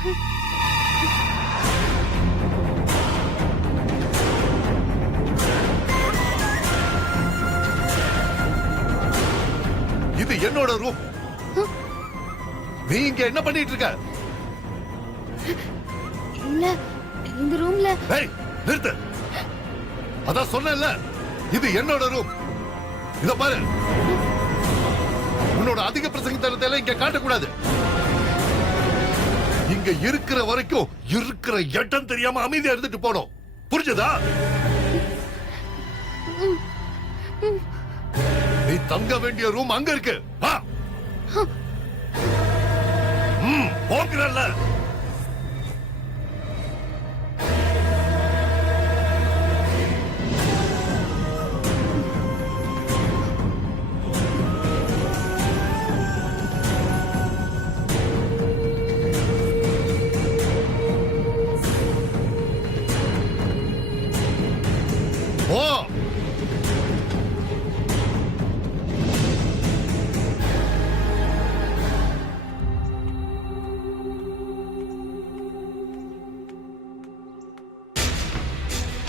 இது என்னோட ரூம். நீ இங்க என்ன பண்ணிட்டு இருக்க? இல்ல, இந்த ரூம்ல. ஏய், நிறுத்து. அதான் சொன்னேன்ல, இது என்னோட ரூம். இத பாரு, உன்னோட அதிக பிரசங்கத்தனத்தை எல்லாம் இங்க காட்டக்கூடாது. இங்க இருக்கிற வரைக்கும் இருக்கிற இடம் தெரியாம அமைதியா இருந்துட்டு போனோம். புரிஞ்சதா? நீ தங்க வேண்டிய ரூம் அங்க இருக்கு. போகிறல்ல.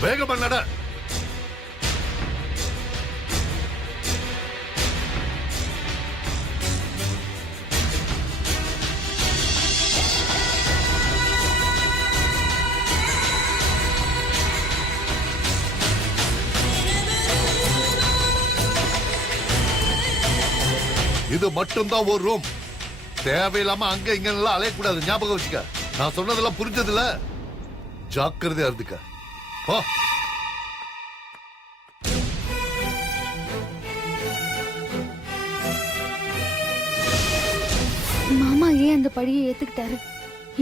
வேகமா நட. இது மட்டும்தான் ஒரு ரூம். தேவையில்லாம அங்க இங்க எல்லாம் அலையக்கூடாது. ஞாபகம் வச்சுக்க. நான் சொன்னதெல்லாம் புரிஞ்சதுல. ஜாக்கிரதையா இருந்துக்க. மாமா ஏன் அந்த பழியை ஏத்துக்கிட்டாரு?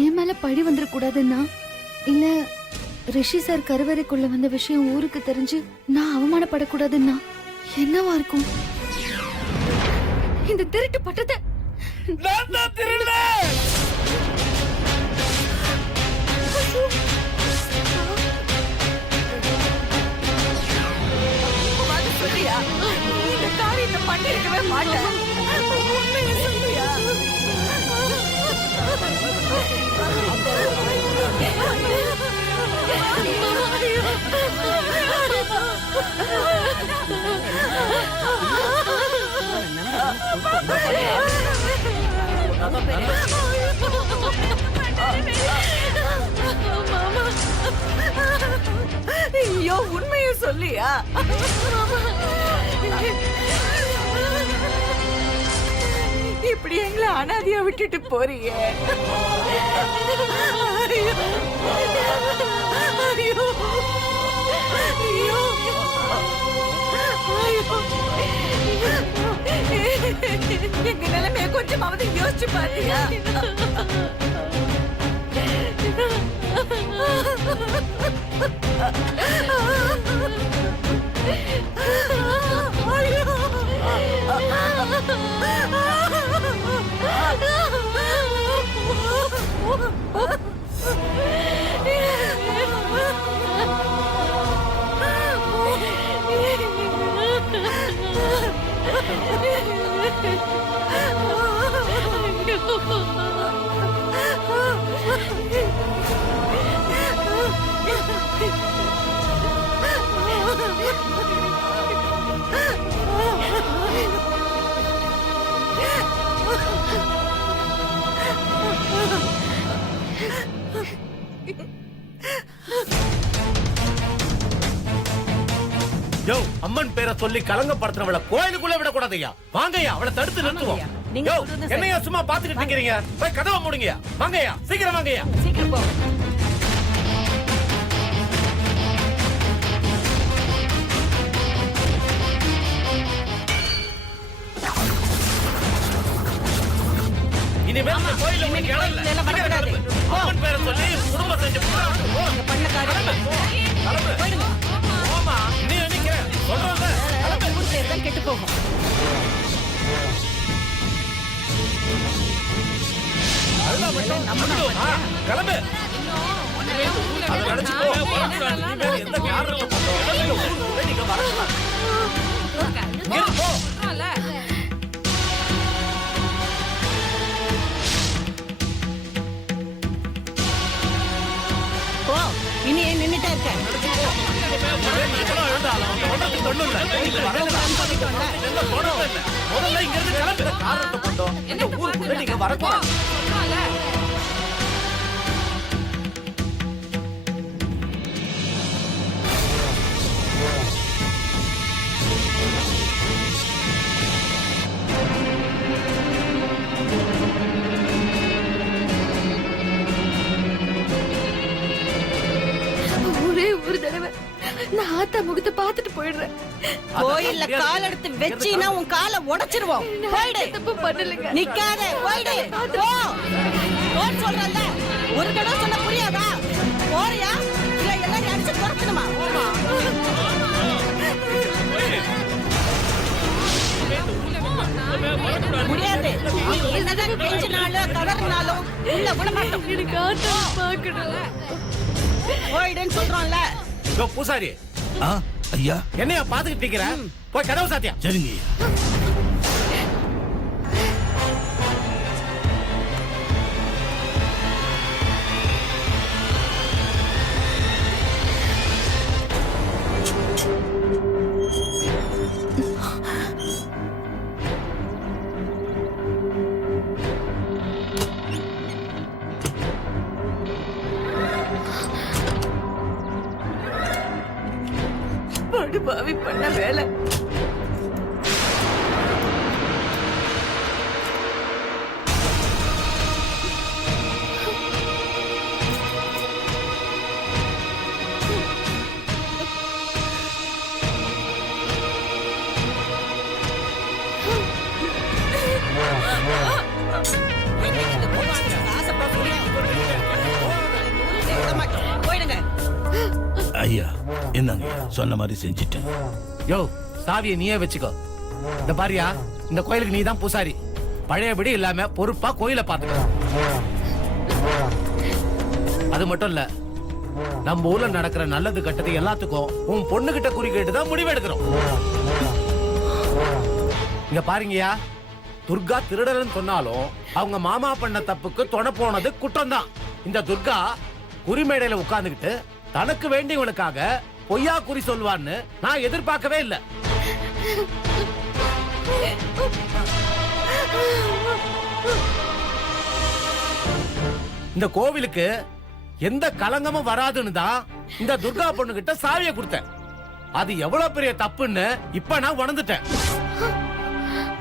என் மேல பழி வந்துடக்கூடாதுன்னா, இல்ல ரிஷி சார் கருவறைக்குள்ள வந்த விஷயம் ஊருக்கு தெரிஞ்சு நான் அவமானப்படக்கூடாதுன்னா என்னவா இருக்கும்? இந்த திருட்டு பட்டத்தை நான் தான் திருடுறேன். சொல்லியா, இந்த காரியத்தை பண்ணிருக்கவே மாட்டேன். உண்மையை சொல்லியா? ஐயோ, உண்மையை சொல்லியா? இப்படி எங்களை அனாதையா விட்டுட்டு போறீங்க. ஐயோ, ஐயோ, எங்க நிலைமைய கொஞ்சமாவது யோசிச்சு பாத்தியா? அம்மன் பேரை சொல்லி கலங்கப்படுத்துறவள கோயிலுக்குள்ள விடக்கூடாதையா. வாங்கய்யா, அவளை தடுத்து நிறுத்துவோம். என்னையா சும்மா பாத்துக்கிட்டு இருக்கீங்க? போய் கதவை மூடுங்கயா. வாங்கய்யா, சீக்கிரம் வாங்கய்யா. சீக்கிரம் போ. இனிமேல் கோயில உங்களுக்கு இடம் இல்ல. அம்மன் பேரை சொல்லி குடும்பம் செஞ்சு பண்ண காரியம் போமா. நீ நினைக்கிற சொல்றத கெட்டு போகும். கிளம்பு. இருக்க முதல்ல இங்க இருந்து கிளம்புற காரணத்தை கொண்டோம் இந்த ஊருக்குள்ள நீங்க வரக்கூடாது. ஒரே ஒரு தடவை நான் ஆத்தா முகத்தை பார்த்துட்டு போயிடுறேன். கோயில்ல கால் எடுத்து வச்சீனா உன் காலை உடைச்சிருவோம். போயிடு. தப்பு பண்ணலைங்க. நிக்காத, போயிடு. போ. போன்னு சொல்றல்ல. ஒரு தடவை சொன்னா புரியாதா? போறியா? இல்ல எல்லாரும் அடிச்சு துரத்தணுமா? முடியாது. நீ என்னதான் கெஞ்சினாலும் கதறினாலும் உள்ள விட மாட்டோம். எனக்கு ஆத்தா பார்க்கணும். போயிடுன்னு சொல்றோம்ல. யோ பூசாரி, ஐயா என்னையா பாத்துக்கிட்டு நிக்கிற? போய் கதவு சாத்தியா. சரிங்க ஐயா. படுபாவி பண்ண வேலை. போயிடுங்க. ஐயா என்னங்க ஐயா, சொன்ன மாதிரி செஞ்சிட்டேன். யோ சாவியை நீயே வச்சுக்கோ. இந்த பாரியா, இந்த கோயிலுக்கு நீ தான் பூசாரி. பழையபடி இல்லாம பொறுப்பா கோயிலை பாத்துக்க. அது மட்டும் இல்ல, நம்ம ஊர்ல நடக்கிற நல்லது கெட்டது எல்லாத்துக்கும் உன் பொண்ணு கிட்ட குறிக்கிட்டு தான் முடிவு எடுக்கிறோம். இங்க பாருங்கயா, துர்கா திருடலன்னு சொன்னாலும் அவங்க மாமா பண்ண தப்புக்கு துணை போனது குற்றம் தான். இந்த துர்கா குறிமேடையில உட்கார்ந்துகிட்டு தனக்கு வேண்டியவனுக்காக பொய்யா குறி சொல்வான்னு நான் எதிர்பார்க்கவே இல்லை. இந்த கோவிலுக்கு எந்த கலங்கமும் வராதுன்னு தான் இந்த துர்கா பொண்ணு கிட்ட சாவியை கொடுத்தேன். அது எவ்வளவு பெரிய தப்புன்னு இப்ப நான் உணர்ந்துட்டேன்.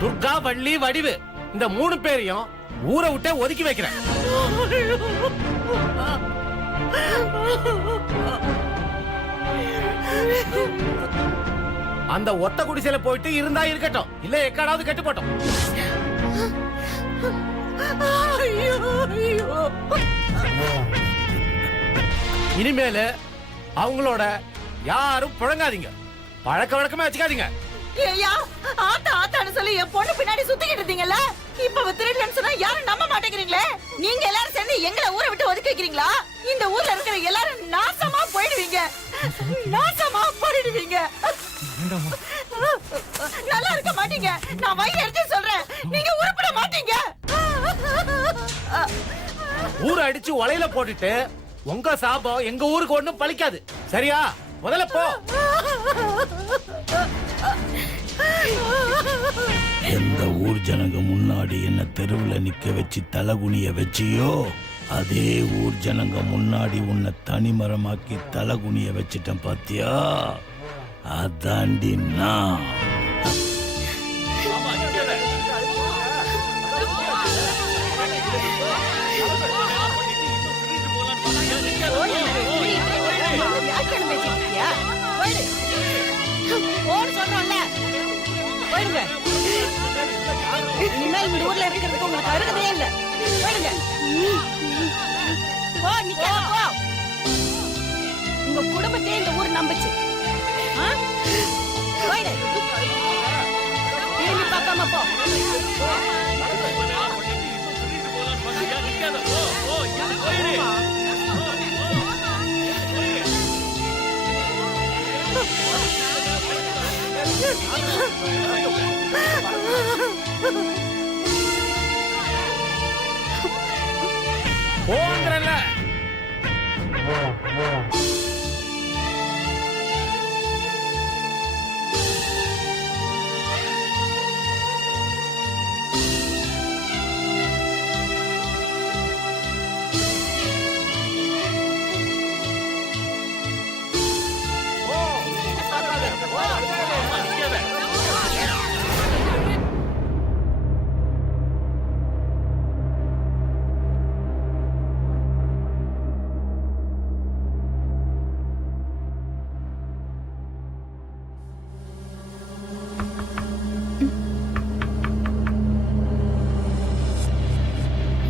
துர்கா, வள்ளி, வடிவு இந்த 3 பேரையும் ஊரை விட்டே ஒதுக்கி வைக்கிறேன். அந்த ஒத்த குடிசையில போயிட்டு இருந்தா இருக்கட்டும், இல்ல எக்காடாவது கட்டு போட்டோம். இனிமேல அவங்களோட யாரும் புழங்காதீங்க, பழக்க வழக்கமா வச்சுக்காதீங்க. ஏய்யா, ஆத்தா ஆத்தான்னு சொல்லி என் பொண்ணு பின்னாடி சுத்திக்கிட்டு இருந்தீங்கல்ல, இப்ப திருடலன்னு சொன்னா யாரும் நம்ப மாட்டேங்கிறீங்களே. நீங்க எல்லாரும் சேர்ந்து எங்களை ஊரை விட்டு ஒதுக்கி வைக்கிறீங்களா? இந்த ஊர்ல இருக்கிற எல்லாரும் நாசமா போயிடுவீங்க. நாசமா போயிடுவீங்க. நல்லா இருக்க மாட்டீங்க. நான் வயிறு எடுத்து சொல்றேன், நீங்க உருப்பிட மாட்டீங்க. ஊரை அடிச்சு ஒலையில போட்டுட்டு உங்க சாபம் எங்க ஊருக்கு ஒண்ணும் பலிக்காது. சரியா? முதல்ல போ. எந்த ஊர் ஜனங்க முன்னாடி என்ன தெருவுல நிக்க வச்சு தலகுனிய வச்சியோ, அதே ஊர் ஜனங்க முன்னாடி உன்னை தனிமரமாக்கி தலகுனிய வச்சிட்டேன் பாத்தியா? அதாண்டி நான். இனிமேல் இந்த ஊர்ல இருக்கிறதுக்கு உங்களுக்கு அருகதே இல்ல. போயிடுங்க. போ, நிக்காத போ. உங்க குடும்பத்தையே இந்த ஊர் நம்பிச்சு. போயிடு. திரும்பி பார்க்காம போ. போங்கறல.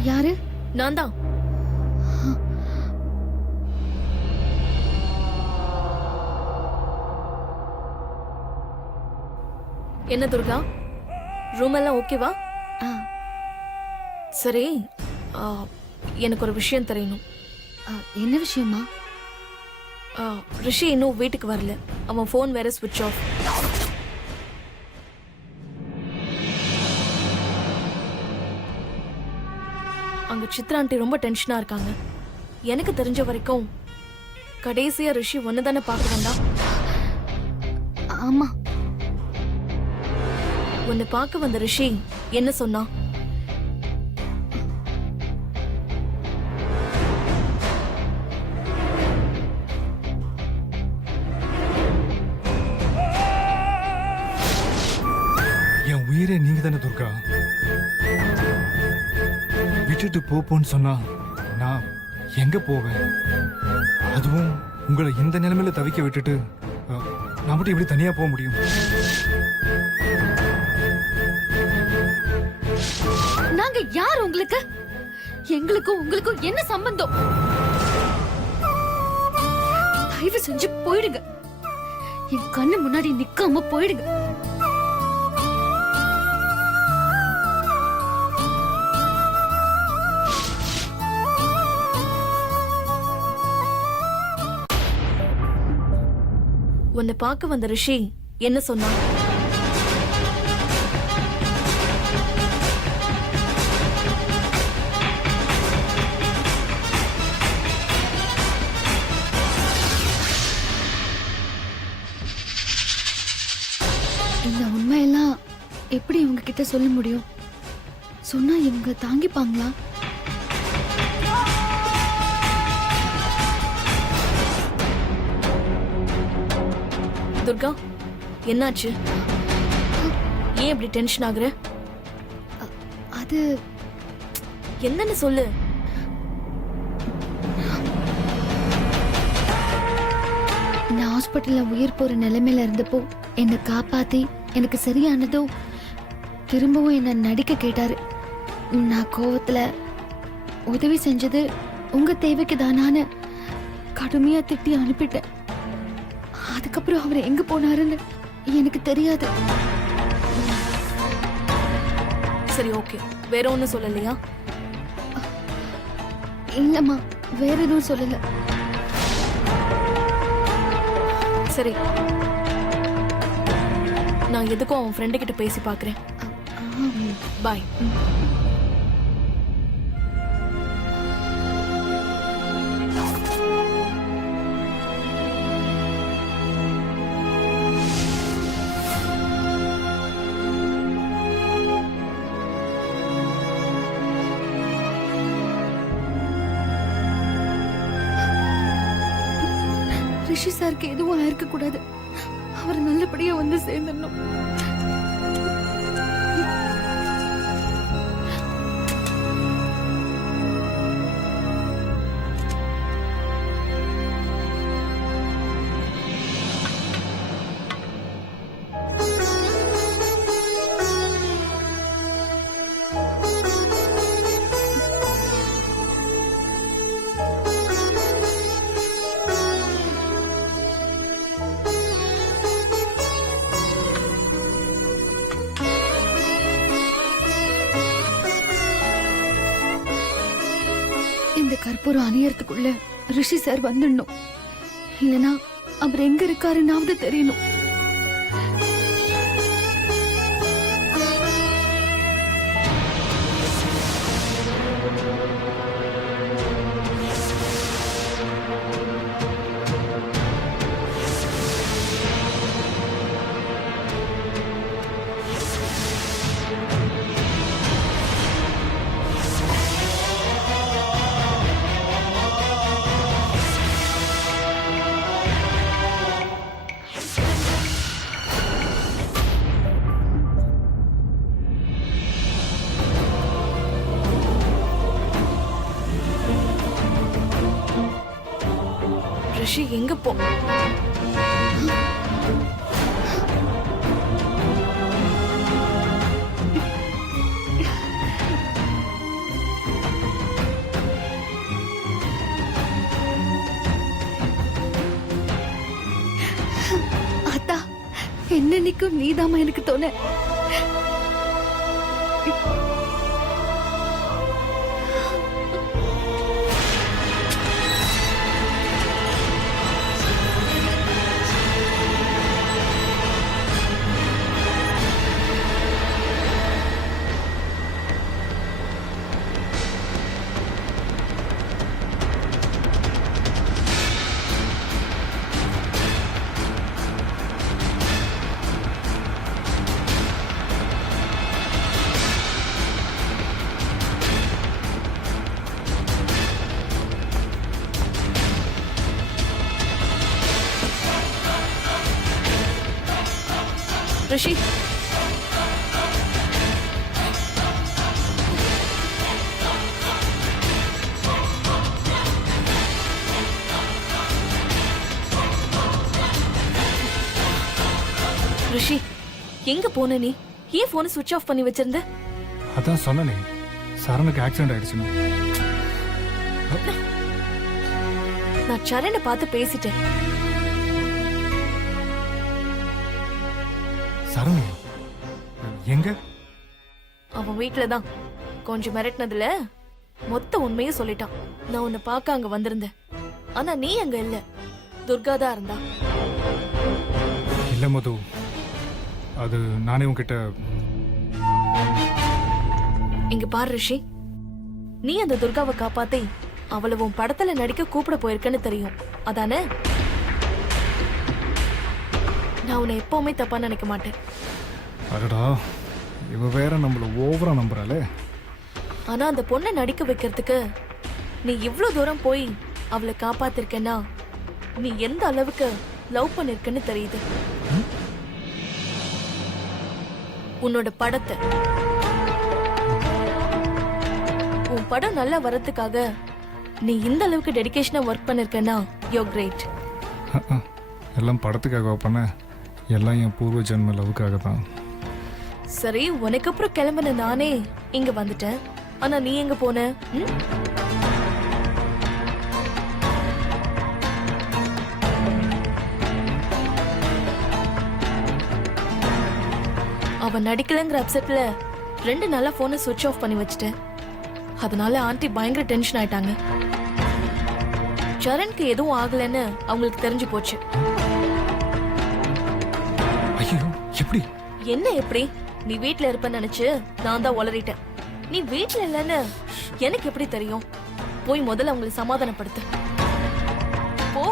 யாரு? நான் தான். என்ன துர்கா, ரூம் எல்லாம் ஓகேவா? ஆ, சரி, ஆ, எனக்கு ஒரு விஷயம் தெரியணும். ஆ, என்ன விஷயமா? ஆ, ரிஷி இன்னும் வீட்டுக்கு வரல. அவன் ஃபோன் வேற ஸ்விட்ச் ஆஃப். அங்க சித்ரா ஆண்டி ரொம்ப டென்ஷனா இருக்காங்க. எனக்கு தெரிஞ்ச வரைக்கும் கடைசியா ரிஷி ஒன்னு தானே பார்க்க வந்தான். ஆமா. உன்னை பார்க்க வந்த ரிஷி என்ன சொன்னா? என் உயிரே நீங்க தானே துர்கா. விட்டுட்டு போன்னு சொன்னா நான் எங்க போவேன்? அதுவும் உங்களை இந்த நிலைமையில தவிக்க விட்டுட்டு நான் மட்டும் எப்படி தனியா போக முடியும்? நாங்க யார் உங்களுக்கு? எங்களுக்கும் உங்களுக்கும் என்ன சம்பந்தம்? தயவு செஞ்சு போயிடுங்க. என் கண்ணு முன்னாடி நிக்காம போயிடுங்க. உன்னை பார்க்க வந்த ரிஷி என்ன சொன்னா? இந்த உண்மையெல்லாம் எப்படி இவங்க கிட்ட சொல்ல முடியும்? சொன்னா இவங்க தாங்கிப்பாங்களா? துர்கா, என்னாச்சு? ஏன் இப்படி டென்ஷன் ஆகுற? அது என்னன்னு சொல்லு. நான் ஹாஸ்பிட்டல்ல உயிர் போற நிலைமையில இருந்தப்போ என்னை காப்பாத்தி எனக்கு சரியானதும் திரும்பவும் என்ன நடிக்க கேட்டாரு. நான் கோவத்துல உதவி செஞ்சது உங்க தேவைக்கு தானான்னு கடுமையா திட்டி அனுப்பிட்டேன். அதுக்கப்புறம் அவர் எங்க போனாருன்னு எனக்கு தெரியாது. சரி, ஓகே. வேற ஒண்ணும் சொல்லலையா? இல்லம்மா, வேற எதுவும் சொல்லல. சரி, நான் எதுக்கும் அவன் ஃப்ரெண்டு கிட்ட பேசி பார்க்கறேன். பாய். ரிஷி சாருக்கு எதுவும் ஆயிருக்க கூடாது. அவர் நல்லபடியா வந்து சேர்ந்துடணும். இந்த கற்பூரம் அணியறதுக்குள்ள ரிஷி சார் வந்துடணும். இல்லனா அவர் எங்க இருக்காருன்னாவது தெரியணும். ரிஷி எங்க போ? என்னன்னைக்கும் நீதாம்மா எனக்கு தோண. ரிஷி, ரிஷி, எங்க போன நீ? ஏன் போனை சுவிட்ச் ஆஃப் பண்ணி வச்சிருந்த? அதான் சொன்னனே, சரணுக்கு ஆக்சிடென்ட் ஆயிடுச்சுன்னு. நான் சரணை பார்த்து பேசிட்டேன். சரணு எங்க? அவன் வீட்ல தான். கொஞ்சம் மிரட்டினதுல மொத்த உண்மையும் சொல்லிட்டான். நான் உன்னை பார்க்க அங்க வந்திருந்தேன். ஆனா நீ அங்க இல்ல, துர்கா தான் இருந்தா. இல்ல மது, அது நானே உன்கிட்ட. இங்க பாரு ரிஷி, நீ அந்த துர்காவை காப்பாத்தி அவளை உன் படத்துல நடிக்க கூப்பிட போயிருக்கன்னு தெரியும் அதானே? நான் உன்னை எப்பவுமே தப்பா நினைக்க மாட்டேன். அடடா, இவ வேற நம்மள ஓவரா நம்புறாளே. ஆனா அந்த பொண்ணை நடிக்க வைக்கிறதுக்கு நீ இவ்ளோ தூரம் போய் அவளை காப்பாத்திருக்கேன்னா நீ எந்த அளவுக்கு லவ் பண்ணிருக்கன்னு தெரியுது. உன்னோட படத்தை, உன் படம் நல்லா வரதுக்காக நீ இந்த அளவுக்கு டெடிகேஷனா ஒர்க் பண்ணிருக்கேன்னா யூ கிரேட். எல்லாம் படத்துக்காக பண்ண, எல்லாம் என் பூர்வ ஜென்ம லவ்வுக்காக தான். சரி, உனக்கு அப்புறம் கிளம்பின நானே இங்க வந்துட்டேன். ஆனா நீ எங்க போன? அவன் நடிக்கலங்கிற அப்செட்ல 2 நாளா போனை சுவிட்ச் ஆஃப் பண்ணி வச்சுட்டேன். அதனால ஆண்டி பயங்கர டென்ஷன் ஆயிட்டாங்க. சரண்க்கு எதுவும் ஆகலைன்னு அவங்களுக்கு தெரிஞ்சு போச்சு. ஐயோ, எப்படி? என்ன எப்படி? நீ வீட்ல இருப்பேன்னு நினைச்சு நான் தான் உளறிட்டேன். நீ வீட்ல இல்லைன்னு எனக்கு எப்படி தெரியும்? போய் முதல்ல அவங்களை சமாதானப்படுத்து. போ.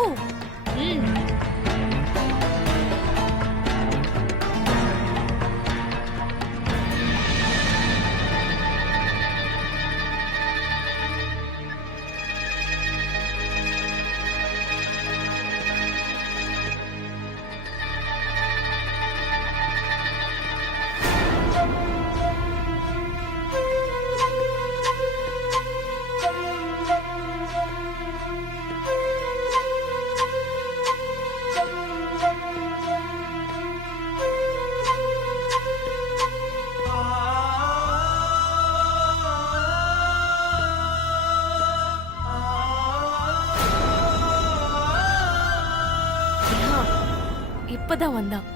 இப்பதான் வந்தான்.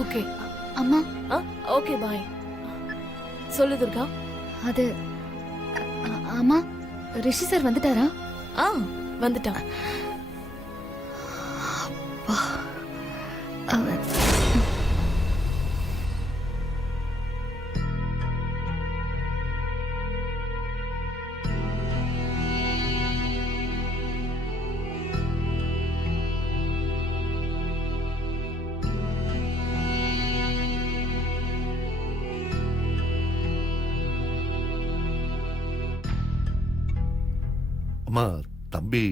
ஓகே அம்மா, ஓகே பாய். சொல்லு துர்கா. அது அம்மா, ரிஷி சார் வந்துட்டாரா? வந்துட்டான். அம்மா, தம்பி